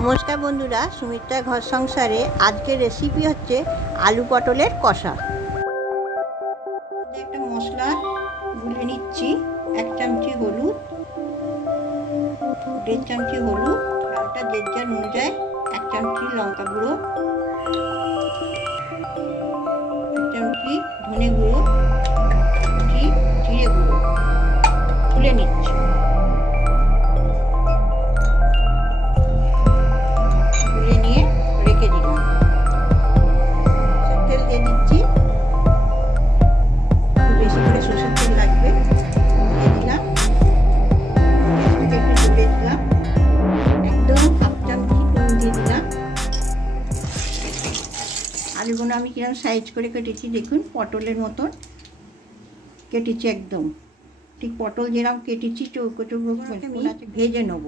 नमस्कार बंधुरा सुमित्रा घर संसारे आज के रेसिपि होच्छे आलू पटलेर कषा। एक मशला गुले निচ্ছি, एक चामची हलुद, 1.5 चामची हलुद, झालटा जे जार अनुयायी, 1 चामची लंका गुঁড়ো, 1 चामची धने गुঁড়ো, जिरे गुঁড়ো তুলে নিচ্ছি। आलूगुलो आमी किरम साइज करे केटेছি देखुन पटलेर मतन केटेছি एकदम ठीक पटल जेरकम केटेছি चौको चौको করে भेजे नेब।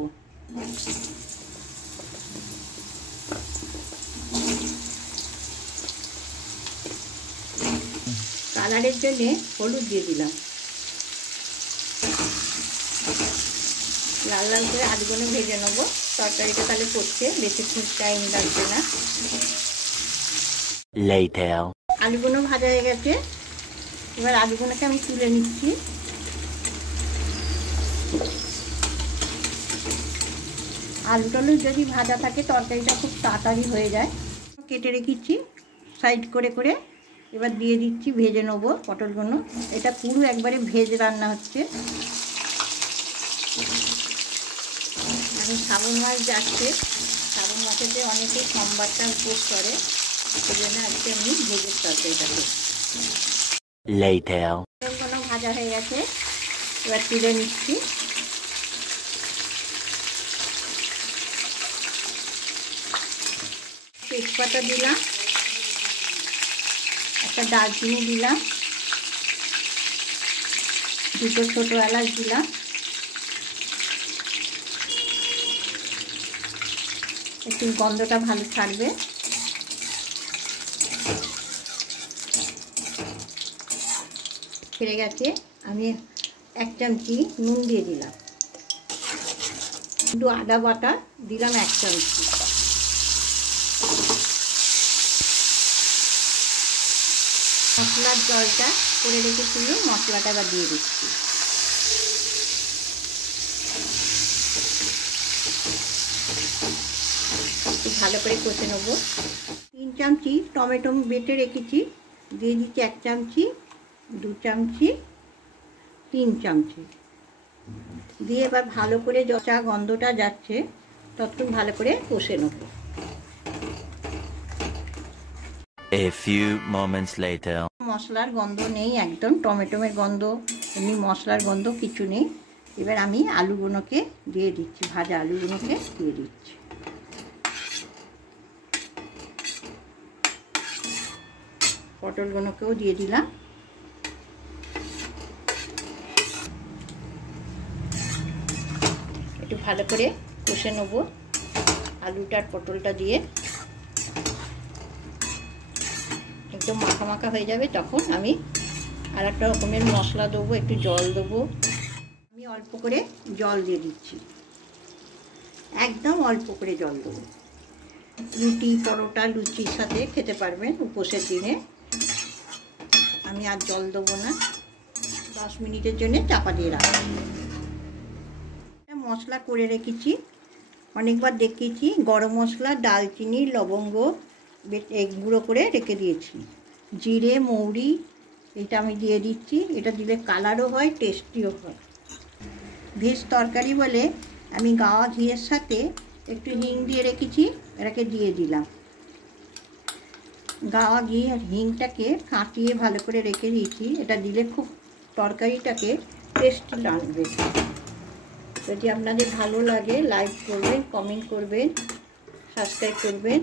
कालारेर जन्य हलुद दिए दिलाम, लाल लाल करे आलूगुलो भेजे नेब। तरकारिटा ताहले करते बेशिक्षण टाइम लागবে না। आलूगुलो भाजा हो गेছে, এবার আলুগুলোকে আমি তুলে নিচ্ছি। आलू टालू যদি ভাজা থাকে তরকারিটা খুব তাড়াতাড়ি হয়ে যায়। কেটে রেখেছি সাইড করে করে, এবার দিয়ে দিচ্ছি ভেজে নেব পটলগুলো। এটা পুরো একবারে ভেজে রান্না হচ্ছে। এখন শ্রাবণ মাস যাচ্ছে, শ্রাবণ মাসেতে অনেকে সোমবারটা উপোস করে, সেজন্য আজকে আমি ভেজের তরকারিটা করছি। পটলগুলো ভাজা হয়ে গেছে, এবার তুলে নিচ্ছি। তেজপাতা দিলাম, একটা দারচিনি দিলাম, দুটো ছোটো এলাচ দিলাম, একটু গন্ধটা ভালো ছাড়বে। ছেড়ে গেছে, আমি 1 চামচি নুন দিয়ে দিলাম, একটু আদা বাটা দিলাম 1 চামচি, মশলার জলটা করে রেখেছিল মশলাটা এবার দিয়ে দিচ্ছি। একটু ভালো করে কষে নেব। 3 চামচি টমেটো বেটে রেখেছি, দিয়ে দিচ্ছি 1 চামচি, 2 চামচি, 3 চামচি দিয়ে এবার ভালো করে যতটা গন্ধটা যাচ্ছে ততটুকু ভালো করে কষে নেব। A few moments later মশলার গন্ধ নেই, একদম টমেটোমের গন্ধ এমনি মশলার গন্ধ কিছু নেই। এবার আমি আলুগুলোকে দিয়ে দিচ্ছি, ভাজা আলুগুলোকে দিয়ে দিচ্ছি। পটলগুলোকেও দিয়ে দিলাম। একটু ভালো করে কষে নেব আলুটার পটলটা দিয়ে, একদম মাখা মাখা হয়ে যাবে। তখন আমি আর একটা রকমের মশলা দেবো, একটু জল দেবো। আমি অল্প করে জল দিয়ে দিচ্ছি, একদম অল্প করে জল দেবো। রুটি পরোটা লুচির সাথে খেতে পারবেন উপোসের দিনে। আমি আর জল দেবো না, 10 মিনিটের জন্য চাপা দিয়ে রাখবো। মশলা করে রেখেছি, অনেকবার দেখিয়েছি। গরম মশলা, দালচিনি, লবঙ্গ গুঁড়ো করে রেখে দিয়েছি, জিরে মৌরি এটা আমি দিয়ে দিচ্ছি। এটা দিলে কালারও হয়, টেস্টিও হয়। ভেজ তরকারি বলে আমি গাওয়া ঘিয়ের সাথে একটু হিং দিয়ে রেখেছি, এটাকে দিয়ে দিলাম। গাওয়া ঘি আর হিংটাকে কাটিয়ে ভালো করে রেখে দিয়েছি, এটা দিলে খুব তরকারিটাকে টেস্টি লাগবে। যদি আপনাদের ভালো লাগে লাইক করবেন, কমেন্ট করবেন, সাবস্ক্রাইব করবেন।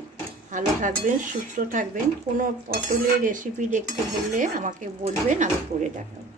ভালো থাকবেন, সুস্থ থাকবেন। কোনো পটলের রেসিপি দেখতে বললে আমাকে বলবেন, আমি করে দেখাবো।